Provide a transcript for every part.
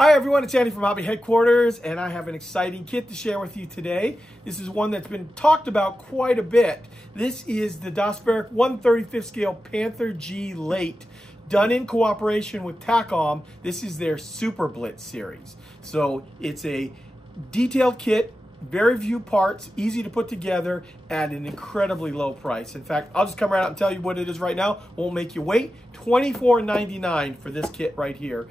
Hi everyone, it's Andy from Hobby Headquarters, and I have an exciting kit to share with you today. This is one that's been talked about quite a bit. This is the ASprew 1/35 scale Panther G late, done in cooperation with Takom. This is their Super Blitz series. So it's a detailed kit, very few parts, easy to put together at an incredibly low price. In fact, I'll just come right out and tell you what it is right now. Won't make you wait. $24.99 for this kit right here.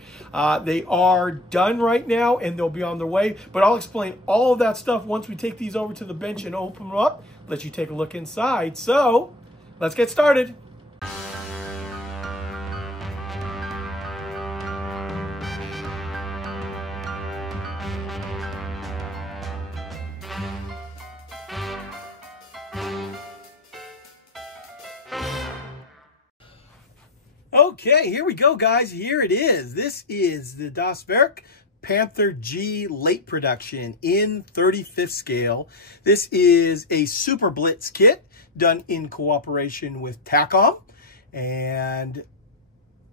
They are done right now and they'll be on their way, but I'll explain all of that stuff once we take these over to the bench and open them up, let you take a look inside. So let's get started. Okay, here we go, guys. Here it is. This is the Werk Panther G late production in 35th scale. This is a Super Blitz kit done in cooperation with Takom. And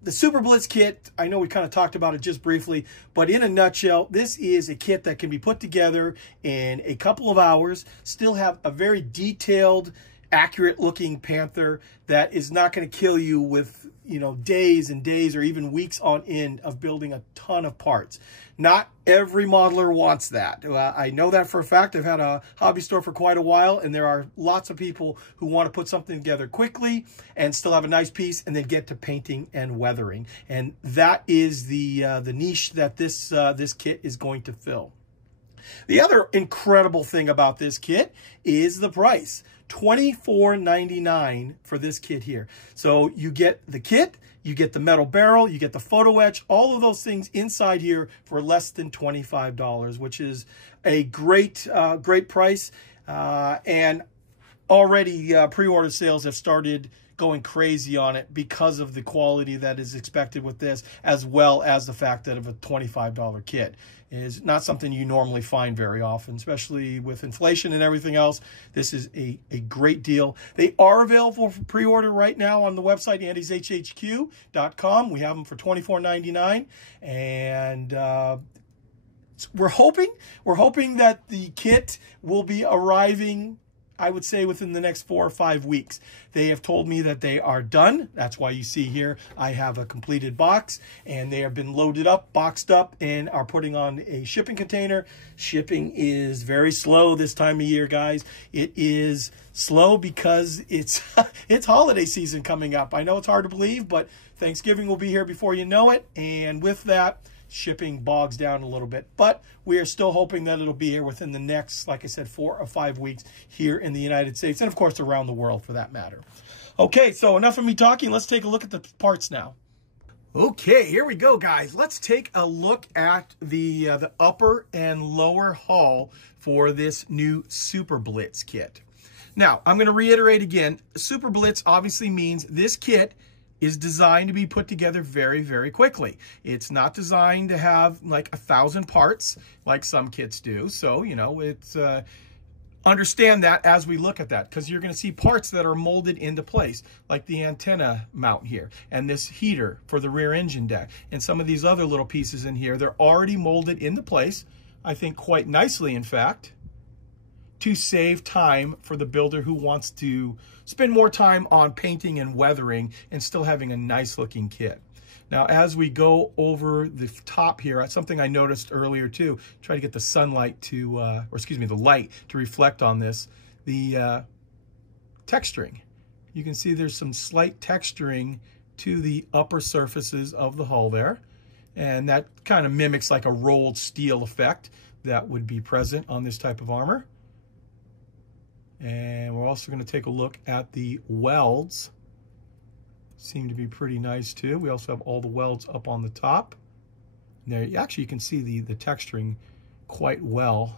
the Super Blitz kit, I know we kind of talked about it just briefly, but in a nutshell, this is a kit that can be put together in a couple of hours, still have a very detailed, accurate looking Panther that is not going to kill you with, you know, days and days or even weeks on end of building a ton of parts. Not every modeler wants that. I know that for a fact. I've had a hobby store for quite a while, and there are lots of people who want to put something together quickly and still have a nice piece and then get to painting and weathering. And that is the niche that this kit is going to fill. The other incredible thing about this kit is the price. $24.99 for this kit here. So you get the kit, you get the metal barrel, you get the photo etch, all of those things inside here for less than $25, which is a great price. And already pre-order sales have started going crazy on it because of the quality that is expected with this, as well as the fact that of a $25 kit is not something you normally find very often, especially with inflation and everything else. This is a great deal. They are available for pre-order right now on the website, andyshhq.com. We have them for $24.99, and we're hoping that the kit will be arriving, I would say, within the next 4 or 5 weeks. They have told me that they are done. That's why you see here I have a completed box, and they have been loaded up, boxed up, and are putting on a shipping container. Shipping is very slow this time of year, guys. It is slow because it's it's holiday season coming up. I know it's hard to believe, but Thanksgiving will be here before you know it, and with that, shipping bogs down a little bit, but we are still hoping that it'll be here within the next, like I said, 4 or 5 weeks here in the United States, and of course around the world for that matter. Okay, so enough of me talking. Let's take a look at the parts now. Okay, here we go, guys. Let's take a look at the upper and lower hull for this new Super Blitz kit. Now, I'm going to reiterate again, Super Blitz obviously means this kit is designed to be put together very, very quickly. It's not designed to have like 1,000 parts like some kits do. So, you know, it's understand that as we look at that, because you're going to see parts that are molded into place, like the antenna mount here and this heater for the rear engine deck and some of these other little pieces in here. They're already molded into place, I think quite nicely, in fact, to save time for the builder who wants to spend more time on painting and weathering and still having a nice looking kit. Now, as we go over the top here, something I noticed earlier too, try to get the sunlight to, or excuse me, the light to reflect on this, the texturing. You can see there's some slight texturing to the upper surfaces of the hull there. And that kind of mimics like a rolled steel effect that would be present on this type of armor. And we're also going to take a look at the welds. Seem to be pretty nice too. We also have all the welds up on the top. There, actually, you can see the texturing quite well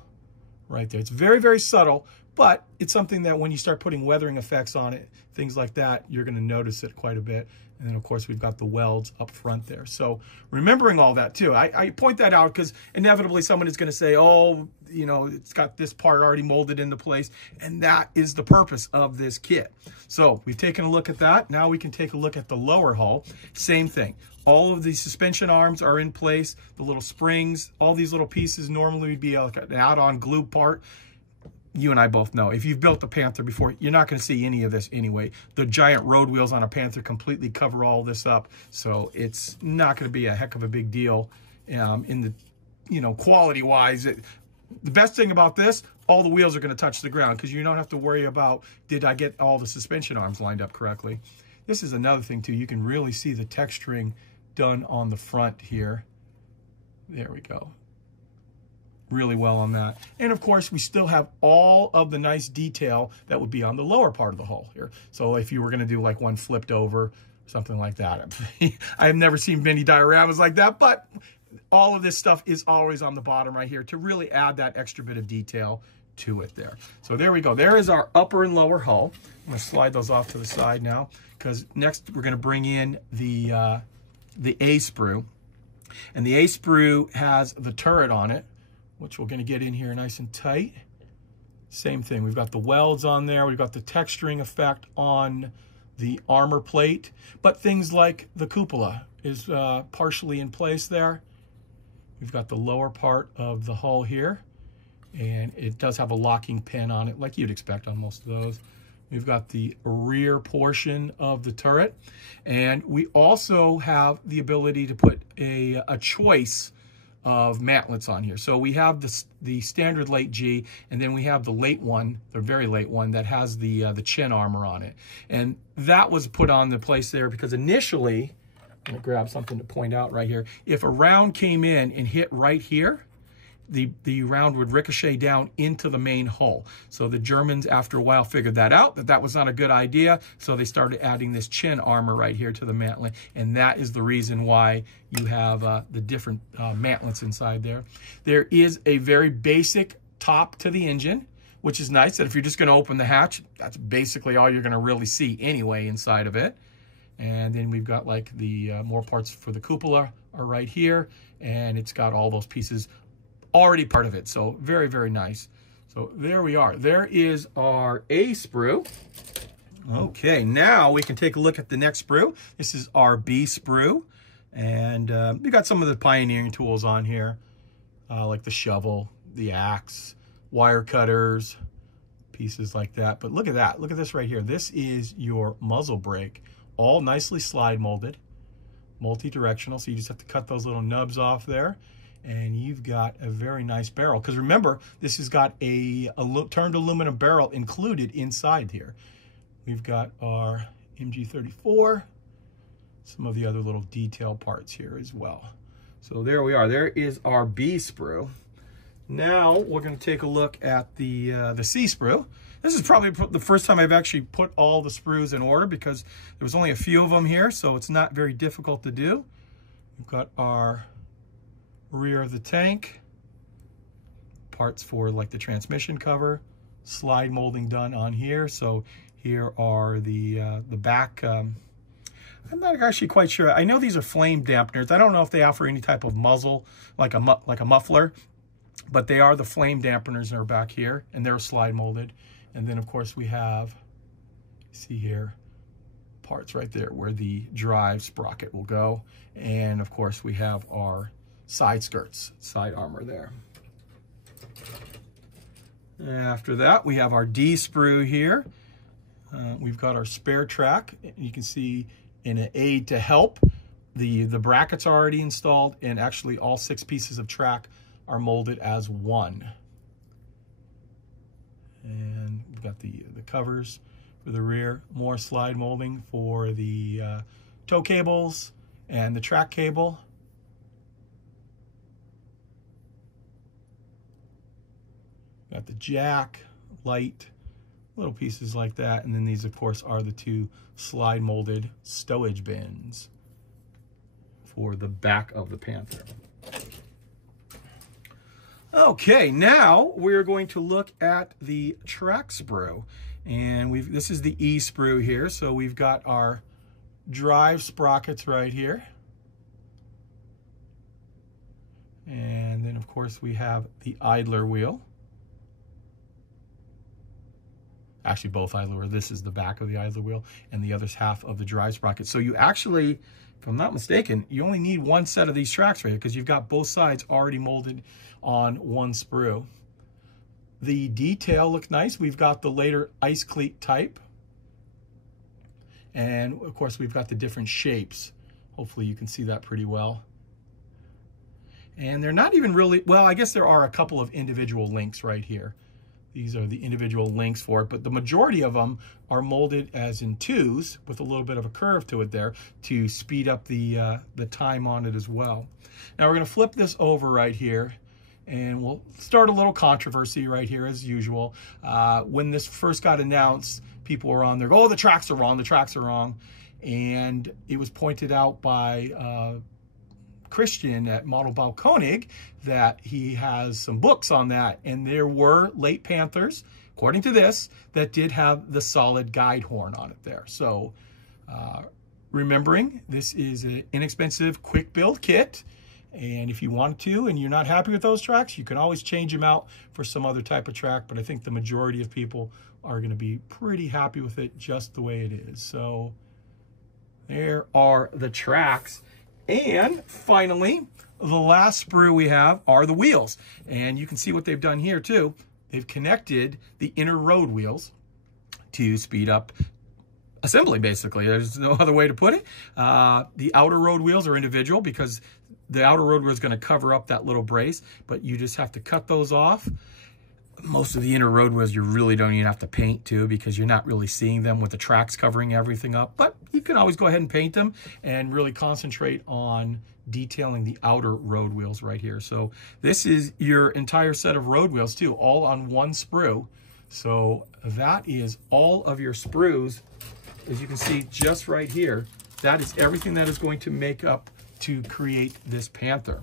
right there. It's very, very subtle, but it's something that when you start putting weathering effects on it, things like that, you're going to notice it quite a bit. And then, of course, we've got the welds up front there. So remembering all that, too. I point that out because inevitably someone is going to say, oh, you know, it's got this part already molded into place. And that is the purpose of this kit. So we've taken a look at that. Now we can take a look at the lower hull. Same thing. All of the suspension arms are in place, the little springs, all these little pieces normally would be like an add-on glue part. You and I both know, if you've built a Panther before, you're not going to see any of this anyway. The giant road wheels on a Panther completely cover all this up, so it's not going to be a heck of a big deal in the, you know, quality-wise. The best thing about this, all the wheels are going to touch the ground because you don't have to worry about, did I get all the suspension arms lined up correctly? This is another thing, too. You can really see the texturing done on the front here. There we go. Really well on that. And of course, we still have all of the nice detail that would be on the lower part of the hull here. So if you were going to do like one flipped over, something like that. I have never seen many dioramas like that, but all of this stuff is always on the bottom right here to really add that extra bit of detail to it there. So there we go. There is our upper and lower hull. I'm going to slide those off to the side now because next we're going to bring in the ASprew. And the ASprew has the turret on it, which we're going to get in here nice and tight. Same thing. We've got the welds on there. We've got the texturing effect on the armor plate. But things like the cupola is partially in place there. We've got the lower part of the hull here. And it does have a locking pin on it, like you'd expect on most of those. We've got the rear portion of the turret. And we also have the ability to put a choice of mantlets on here. So we have the standard late G, and then we have the late one, the very late one that has the chin armor on it. And that was put on the place there because initially, I'm gonna grab something to point out right here. If a round came in and hit right here, the round would ricochet down into the main hull. So the Germans, after a while, figured that out, that was not a good idea. So they started adding this chin armor right here to the mantlet. And that is the reason why you have the different mantlets inside there. There is a very basic top to the engine, which is nice. That if you're just going to open the hatch, that's basically all you're going to really see anyway inside of it. And then we've got like the more parts for the cupola are right here. And it's got all those pieces already part of it. So very, very nice. So there we are. There is our ASprew. Okay, now we can take a look at the next sprue. This is RBprew. And we got some of the pioneering tools on here, like the shovel, the axe, wire cutters, pieces like that. But look at that. Look at this right here. This is your muzzle brake, all nicely slide molded, multi-directional. So you just have to cut those little nubs off there. And you've got a very nice barrel. Because remember, this has got a turned aluminum barrel included inside here. We've got our MG34, some of the other little detail parts here as well. So there we are. There is our B-sprue. Now we're going to take a look at the C-sprue. This is probably the first time I've actually put all the sprues in order because there was only a few of them here, so it's not very difficult to do. We've got our rear of the tank, parts for like the transmission cover, slide molding done on here. So here are the back. I'm not actually quite sure. I know these are flame dampeners. I don't know if they offer any type of muzzle, like a muffler, but they are the flame dampeners that are back here, and they're slide molded. And then of course we have, see here, parts right there where the drive sprocket will go. And of course we have our side skirts, side armor there. After that, we have our D-sprue here. We've got our spare track. You can see in an aid to help, the brackets are already installed, and actually all 6 pieces of track are molded as one. And we've got the covers for the rear, more slide molding for the tow cables and the track cable. Got the jack, light, little pieces like that. And then these, of course, are the 2 slide molded stowage bins for the back of the Panther. Okay, now we're going to look at the track sprue. And this is the E-sprue here. So we've got our drive sprockets right here. And then, of course, we have the idler wheel. actually both idler wheels. This is the back of the idler wheel, and the other's half of the drive sprocket. So you actually, if I'm not mistaken, you only need one set of these tracks right here because you've got both sides already molded on one sprue. The detail looks nice. We've got the later ice cleat type. And of course, we've got the different shapes. Hopefully you can see that pretty well. And they're not even really, well, I guess there are a couple of individual links right here. These are the individual links for it, but the majority of them are molded as in twos with a little bit of a curve to it there to speed up the time on it as well. Now we're gonna flip this over right here, and we'll start a little controversy right here as usual. When this first got announced, people were on there, oh, the tracks are wrong, the tracks are wrong. And it was pointed out by Christian at Model Balkonig that he has some books on that. And there were late Panthers, according to this, that did have the solid guide horn on it there. So remembering, this is an inexpensive, quick build kit. And if you want to, and you're not happy with those tracks, you can always change them out for some other type of track. But I think the majority of people are going to be pretty happy with it just the way it is. So there are the tracks. And finally, the last sprue we have are the wheels. And you can see what they've done here too. They've connected the inner road wheels to speed up assembly, basically. There's no other way to put it. The outer road wheels are individual because the outer road wheel is going to cover up that little brace, but you just have to cut those off. Most of the inner road wheels you really don't even have to paint to because you're not really seeing them with the tracks covering everything up, but you can always go ahead and paint them and really concentrate on detailing the outer road wheels right here. So this is your entire set of road wheels too, all on one sprue. So that is all of your sprues. As you can see just right here, that is everything that is going to make up to create this Panther.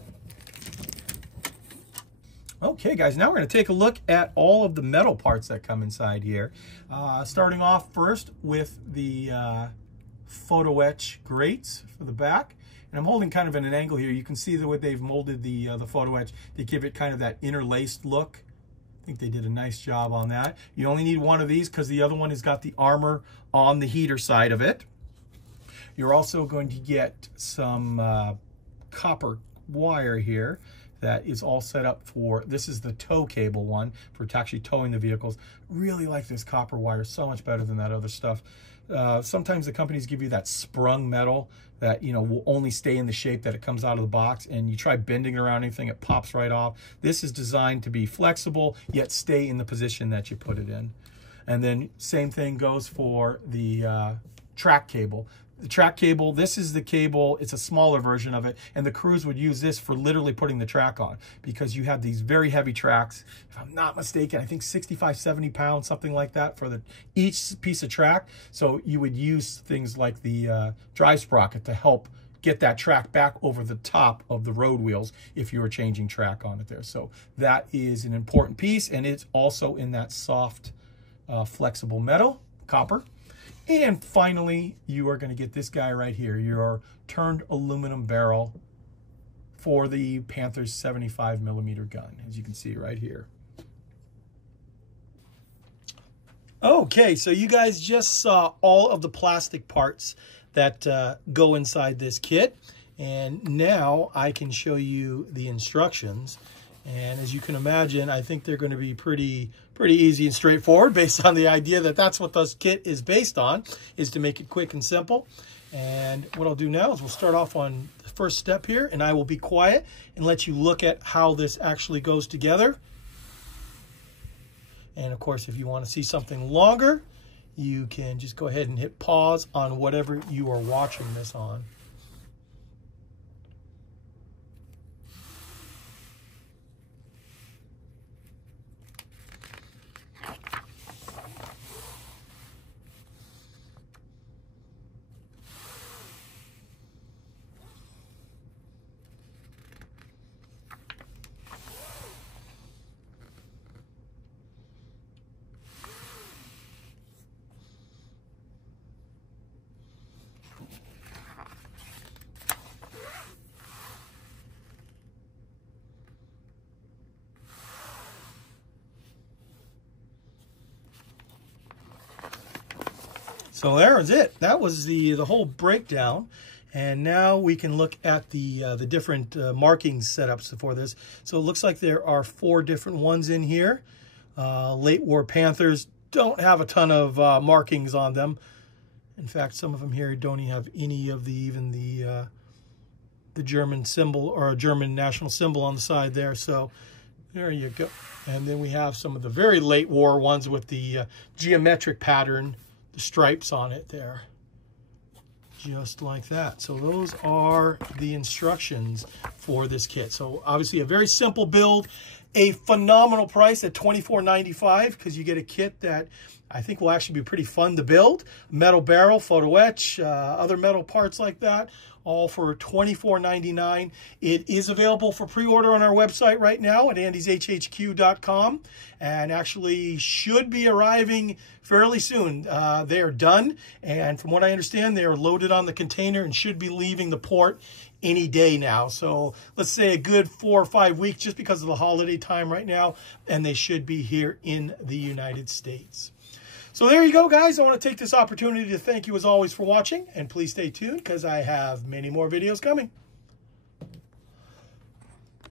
Okay guys, now we're going to take a look at all of the metal parts that come inside here. Starting off first with the photo etch grates for the back. And I'm holding kind of at an angle here. You can see the way they've molded the photo etch to give it kind of that interlaced look. I think they did a nice job on that. You only need one of these because the other one has got the armor on the heater side of it. You're also going to get some copper wire here that is all set up for, this is the tow cable one for actually towing the vehicles. Really like this copper wire, so much better than that other stuff. Sometimes the companies give you that sprung metal that, you know, will only stay in the shape that it comes out of the box, and you try bending around anything, it pops right off. This is designed to be flexible, yet stay in the position that you put it in. And then same thing goes for the track cable. The track cable, this is the cable, it's a smaller version of it, and the crews would use this for literally putting the track on because you have these very heavy tracks. If I'm not mistaken, I think 65, 70 pounds, something like that for each piece of track. So you would use things like the drive sprocket to help get that track back over the top of the road wheels if you were changing track on it there. So that is an important piece, and it's also in that soft, flexible metal, copper. And finally, you are going to get this guy right here, your turned aluminum barrel for the Panther's 75mm gun, as you can see right here. Okay, so you guys just saw all of the plastic parts that go inside this kit. And now I can show you the instructions. And as you can imagine, I think they're going to be pretty easy and straightforward based on the idea that that's what this kit is based on, is to make it quick and simple. And what I'll do now is we'll start off on the first step here, and I will be quiet and let you look at how this actually goes together. And of course, if you want to see something longer, you can just go ahead and hit pause on whatever you are watching this on. So there is it. That was the whole breakdown. And now we can look at the different marking setups for this. So it looks like there are 4 different ones in here. Late War Panthers don't have a ton of markings on them. In fact, some of them here don't even have any of even the German symbol or a German national symbol on the side there. So there you go. And then we have some of the very late war ones with the geometric pattern, the stripes on it there. Just like that. So those are the instructions for this kit. So obviously a very simple build, a phenomenal price at $24.95 because you get a kit that I think will actually be pretty fun to build. Metal barrel, photo etch, other metal parts like that, all for $24.99. It is available for pre-order on our website right now at andyshhq.com, and actually should be arriving fairly soon. They are done, and from what I understand, they are loaded on the container and should be leaving the port any day now. So let's say a good 4 or 5 weeks just because of the holiday time right now, and they should be here in the United States. So there you go, guys. I want to take this opportunity to thank you as always for watching, and please stay tuned because I have many more videos coming.